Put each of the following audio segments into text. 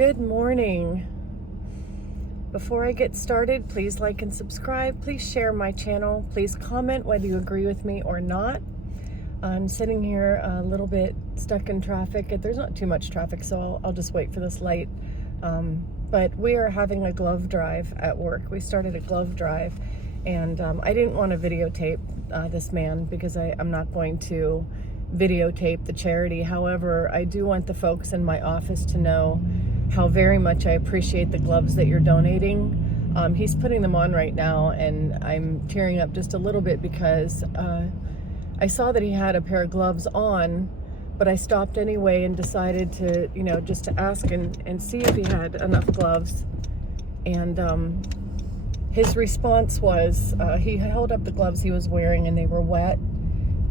Good morning. Before I get started, please like and subscribe. Please share my channel. Please comment whether you agree with me or not. I'm sitting here a little bit stuck in traffic. There's not too much traffic, so I'll just wait for this light. But we are having a glove drive at work. We started a glove drive, and I didn't want to videotape this man because I'm not going to videotape the charity. However, I do want the folks in my office to know how very much I appreciate the gloves that you're donating. He's putting them on right now, and I'm tearing up just a little bit because I saw that he had a pair of gloves on, but I stopped anyway and decided to, just to ask and see if he had enough gloves. And his response was, he held up the gloves he was wearing, and they were wet,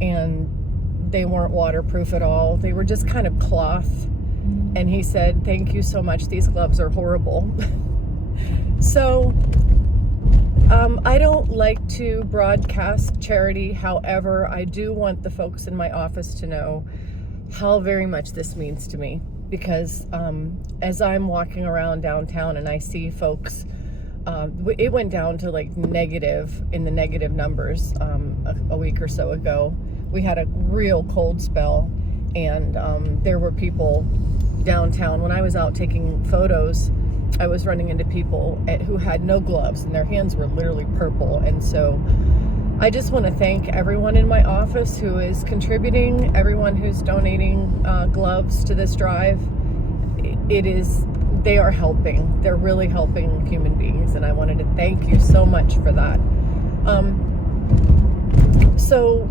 and they weren't waterproof at all. They were just kind of cloth. And he said, "Thank you so much. These gloves are horrible." So I don't like to broadcast charity. However, I do want the folks in my office to know how very much this means to me. Because as I'm walking around downtown and I see folks, it went down to like negative numbers a week or so ago. We had a real cold spell, and there were people downtown. When I was out taking photos, I was running into people who had no gloves, and their hands were literally purple. And so I just want to thank everyone in my office who is contributing, everyone who's donating gloves to this drive. They are helping. They're really helping human beings, and I wanted to thank you so much for that. So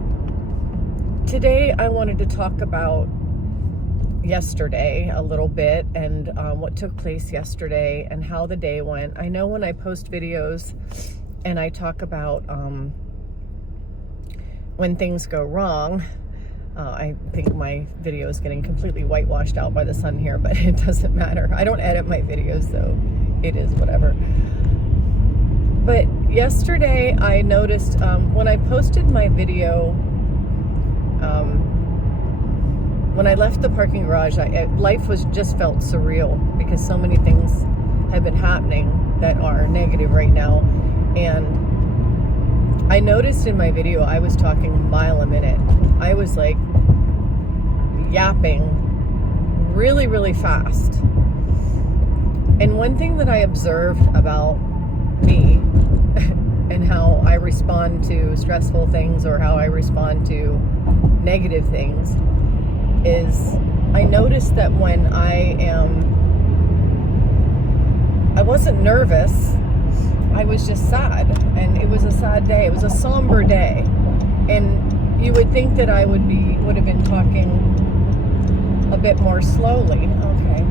today I wanted to talk about yesterday a little bit, and what took place yesterday and how the day went. I know when I post videos and I talk about when things go wrong, I think my video is getting completely whitewashed out by the sun here, but it doesn't matter. I don't edit my videos, so it is whatever. But yesterday I noticed when I posted my video, when I left the parking garage, life just felt surreal because so many things have been happening that are negative right now. And I noticed in my video, I was talking a mile a minute. I was like yapping really, really fast. And one thing that I observed about me and how I respond to stressful things or how I respond to negative things is I noticed that when I wasn't nervous, I was just sad, and it was a sad day. It was a somber day, and you would think that I would have been talking a bit more slowly. Okay.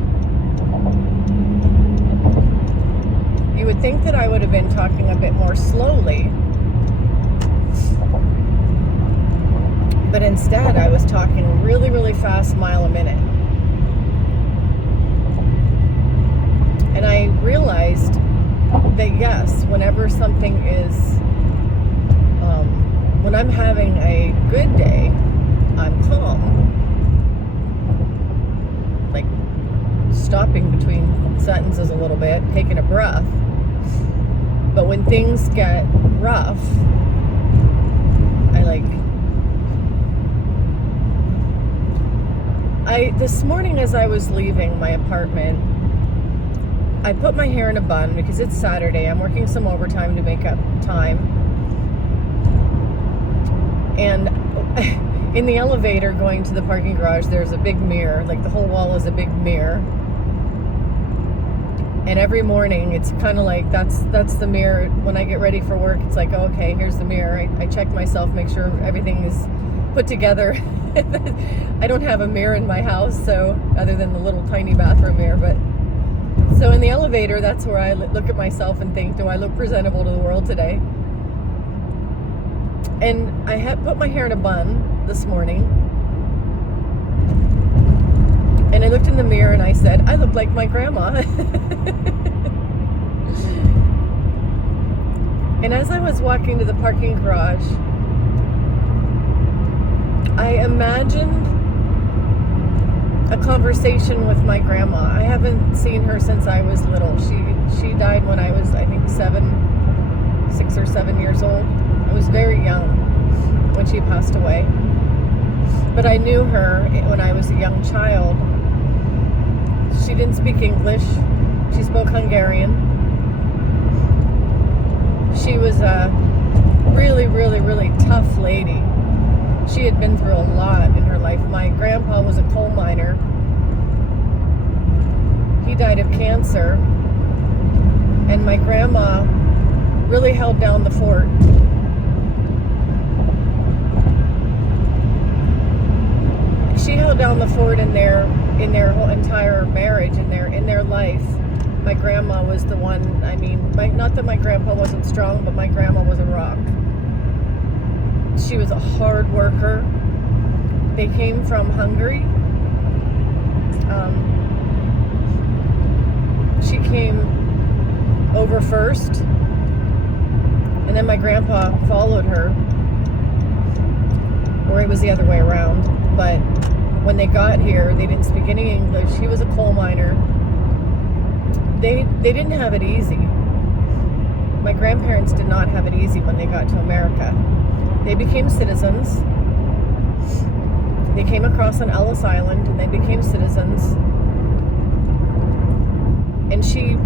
You would think that I would have been talking a bit more slowly, but instead I was talking really, really fast, mile a minute. And I realized that yes, whenever something is, when I'm having a good day, I'm calm. Like stopping between sentences a little bit, taking a breath. But when things get rough, this morning as I was leaving my apartment, I put my hair in a bun because it's Saturday. I'm working some overtime to make up time. And in the elevator going to the parking garage, there's a big mirror. Like the whole wall is a big mirror. And every morning it's kind of like that's the mirror. When I get ready for work, it's like, okay, here's the mirror. I check myself, make sure everything is put together. I don't have a mirror in my house, so other than the little tiny bathroom mirror. But so in the elevator, that's where I look at myself and think, do I look presentable to the world today? And I had put my hair in a bun this morning, and I looked in the mirror and I said, I look like my grandma. And as I was walking to the parking garage, I imagined a conversation with my grandma. I haven't seen her since I was little. She died when I was, I think, 6 or 7 years old. I was very young when she passed away. But I knew her when I was a young child. She didn't speak English. She spoke Hungarian. She was a really, really, really tough lady. She had been through a lot in her life. My grandpa was a coal miner. He died of cancer. And my grandma really held down the fort. She held down the fort in their whole entire marriage, in their life. My grandma was the one. I mean, not that my grandpa wasn't strong, but my grandma was a rock. She was a hard worker. They came from Hungary. She came over first, and then my grandpa followed her, or it was the other way around. But when they got here, they didn't speak any English. He was a coal miner. They didn't have it easy. My grandparents did not have it easy when they got to America. They became citizens. They came across on Ellis Island and they became citizens. And she,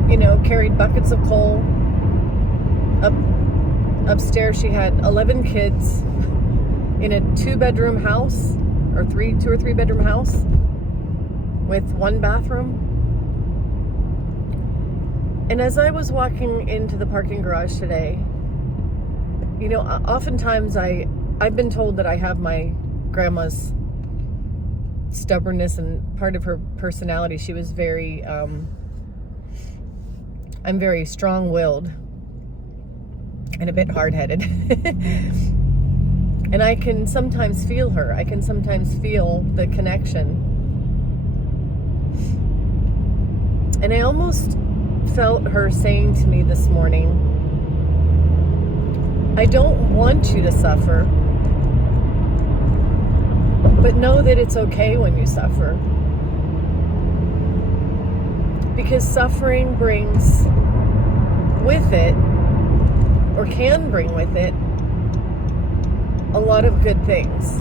carried buckets of coal. Upstairs she had 11 kids in a 2-bedroom house, or 2 or 3 bedroom house with 1 bathroom. And as I was walking into the parking garage today, oftentimes I've been told that I have my grandma's stubbornness and part of her personality. She was I'm very strong-willed and a bit hard-headed. And I can sometimes feel her. I can sometimes feel the connection. And I almost felt her saying to me this morning, I don't want you to suffer, but know that it's okay when you suffer. Because suffering brings with it, or can bring with it, a lot of good things.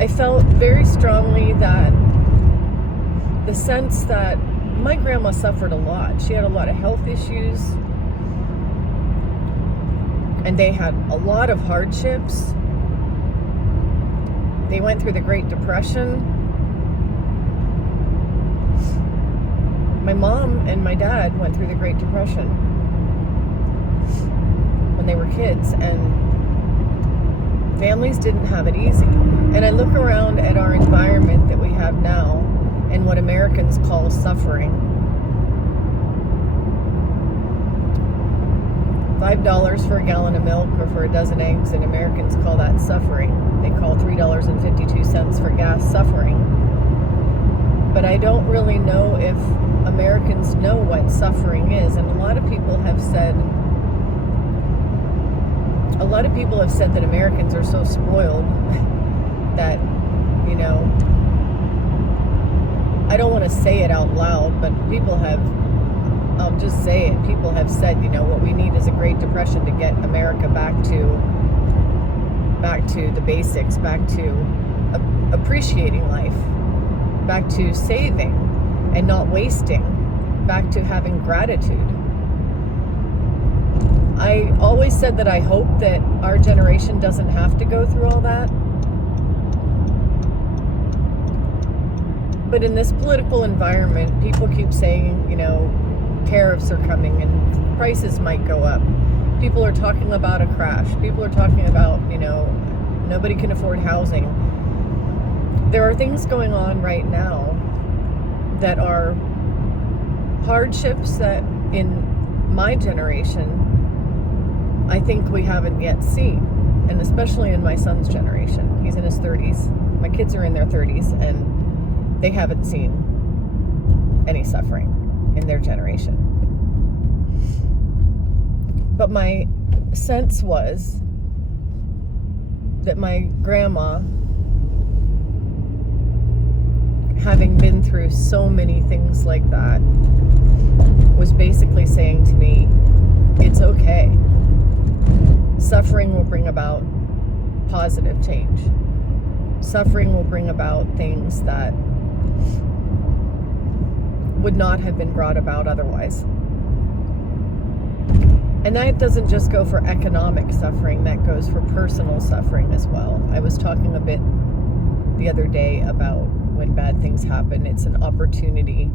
I felt very strongly that the sense that my grandma suffered a lot. She had a lot of health issues, and they had a lot of hardships. They went through the Great Depression. My mom and my dad went through the Great Depression when they were kids, and families didn't have it easy. And I look around at our environment that we have now and what Americans call suffering. $5 for a gallon of milk or for a dozen eggs, and Americans call that suffering. They call $3.52 for gas suffering. But I don't really know if Americans know what suffering is. And a lot of people have said that Americans are so spoiled that, I don't want to say it out loud, but I'll just say it. People have said, what we need is a Great Depression to get America back to the basics, back to appreciating life, back to saving and not wasting, back to having gratitude. I always said that I hope that our generation doesn't have to go through all that. But in this political environment, people keep saying, tariffs are coming and prices might go up. People are talking about a crash. People are talking about, nobody can afford housing. There are things going on right now that are hardships that in my generation, I think we haven't yet seen. And especially in my son's generation. He's in his 30s. My kids are in their 30s, and they haven't seen any suffering in their generation. But my sense was that my grandma having been through so many things like that, was basically saying to me, it's okay. Suffering will bring about positive change. Suffering will bring about things that would not have been brought about otherwise. And that doesn't just go for economic suffering, that goes for personal suffering as well. I was talking a bit the other day about when bad things happen, it's an opportunity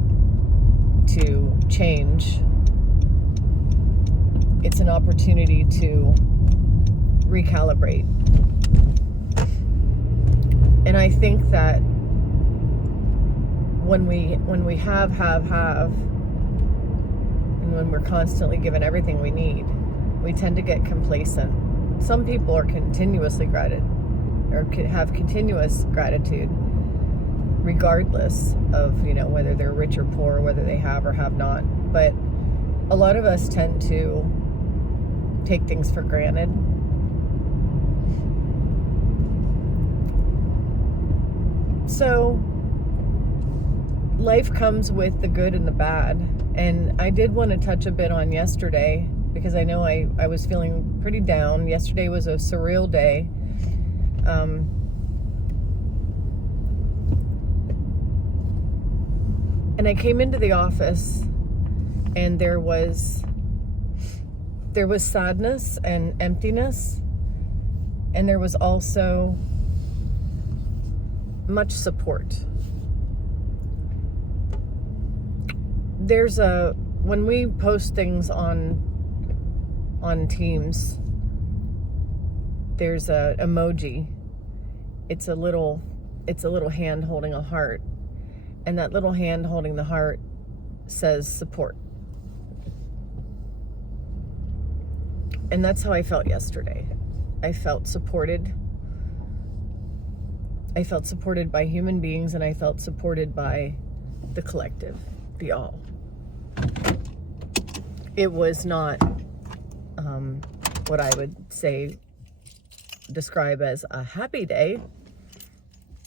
to change. It's an opportunity to recalibrate. And I think that when we have, and when we're constantly given everything we need, we tend to get complacent. Some people are continuously have continuous gratitude, regardless of, whether they're rich or poor, whether they have or have not. But a lot of us tend to take things for granted. So life comes with the good and the bad. And I did want to touch a bit on yesterday, because I know I was feeling pretty down. Yesterday was a surreal day. And I came into the office, and there was sadness and emptiness, and there was also much support. When we post things on Teams, there's a emoji. It's a little hand holding a heart, and that little hand holding the heart says support. And that's how I felt yesterday. I felt supported. I felt supported by human beings, and I felt supported by the collective, the all. It was not what I would describe as a happy day.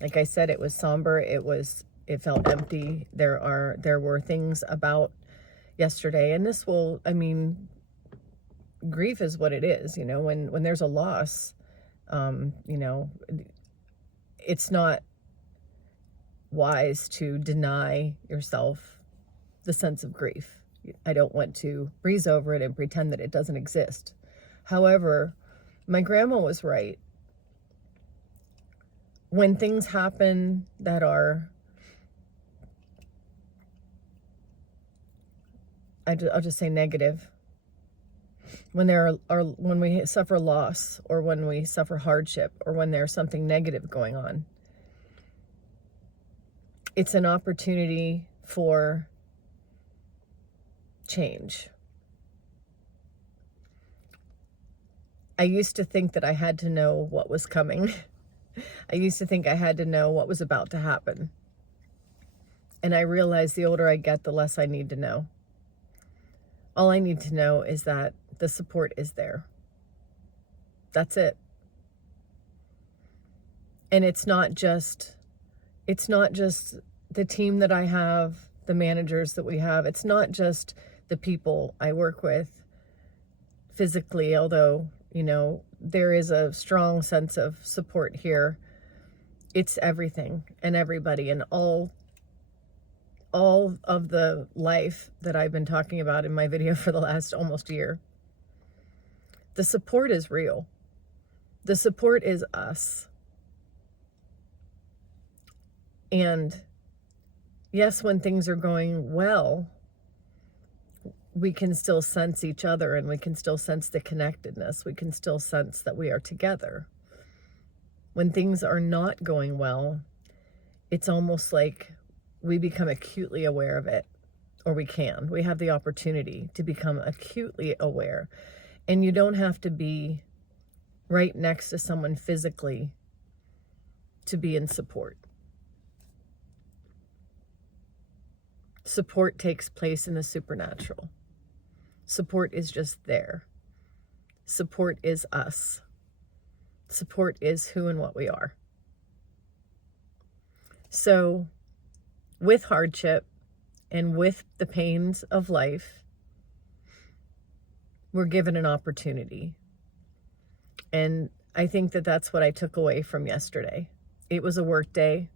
Like I said, it was somber. It felt empty. There were things about yesterday, and grief is what it is. When there's a loss, it's not wise to deny yourself the sense of grief. I don't want to breeze over it and pretend that it doesn't exist. However, my grandma was right. When things happen that are, I'll just say negative, when when we suffer loss, or when we suffer hardship, or when there's something negative going on, it's an opportunity for change. I used to think that I had to know what was coming. I used to think I had to know what was about to happen. And I realized the older I get, the less I need to know. All I need to know is that the support is there. That's it. And it's not just the team that I have, the managers that we have. It's not just the people I work with physically, although, there is a strong sense of support here. It's everything and everybody, and all of the life that I've been talking about in my video for the last almost year. The support is real. The support is us. And yes, when things are going well, we can still sense each other, and we can still sense the connectedness. We can still sense that we are together. When things are not going well, it's almost like we become acutely aware of it, or we have the opportunity to become acutely aware. And you don't have to be right next to someone physically to be in support. Support takes place in the supernatural. Support is just there. Support is us. Support is who and what we are. So with hardship and with the pains of life, we're given an opportunity. And I think that that's what I took away from yesterday. It was a work day.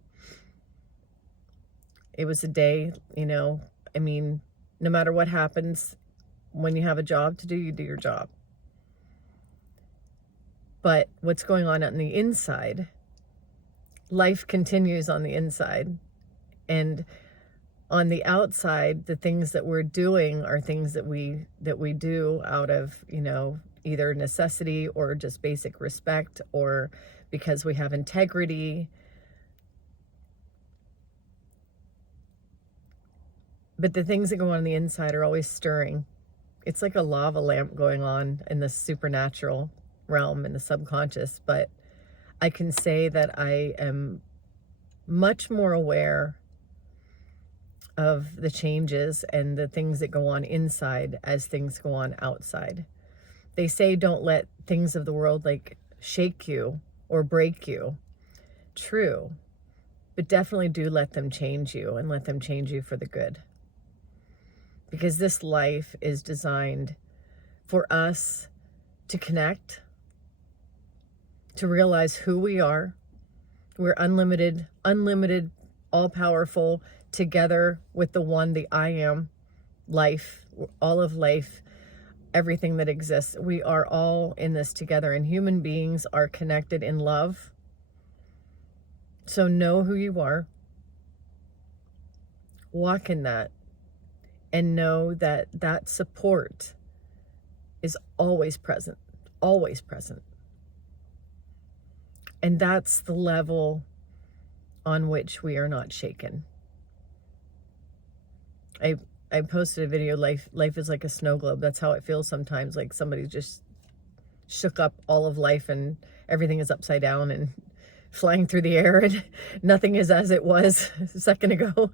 It was a day, no matter what happens, when you have a job to do, you do your job. But what's going on the inside, life continues on the inside. And on the outside, the things that we're doing are things that we do out of, either necessity or just basic respect, or because we have integrity. But the things that go on the inside are always stirring. It's like a lava lamp going on in the supernatural realm, in the subconscious. But I can say that I am much more aware of the changes and the things that go on inside as things go on outside. They say don't let things of the world shake you or break you. True. But definitely do let them change you, and let them change you for the good. Because this life is designed for us to connect, to realize who we are. We're unlimited, all-powerful, together with the one, the I am, life, all of life, everything that exists. We are all in this together, and human beings are connected in love. So know who you are. Walk in that. And know that that support is always present, always present. And that's the level on which we are not shaken. I posted a video, life is like a snow globe. That's how it feels sometimes, like somebody just shook up all of life and everything is upside down and flying through the air and nothing is as it was a second ago.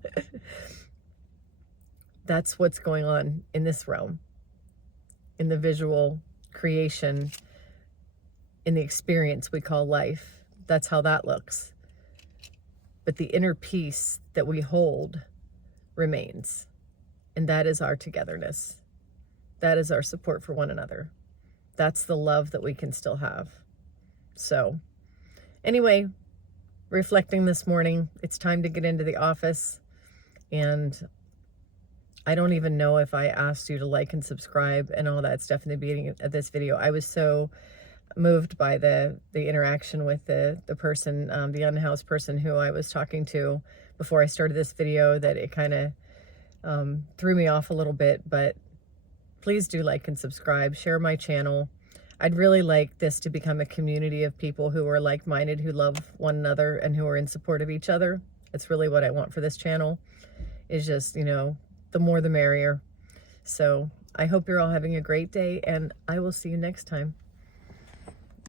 That's what's going on in this realm, in the visual creation, in the experience we call life. That's how that looks. But the inner peace that we hold remains. And that is our togetherness. That is our support for one another. That's the love that we can still have. So anyway, reflecting this morning, it's time to get into the office. And I don't even know if I asked you to like and subscribe and all that stuff in the beginning of this video. I was so moved by the interaction with the person, the unhoused person who I was talking to before I started this video, that it kind of threw me off a little bit. But please do like and subscribe, share my channel. I'd really like this to become a community of people who are like-minded, who love one another, and who are in support of each other. That's really what I want for this channel, is just, the more the merrier. So I hope you're all having a great day, and I will see you next time.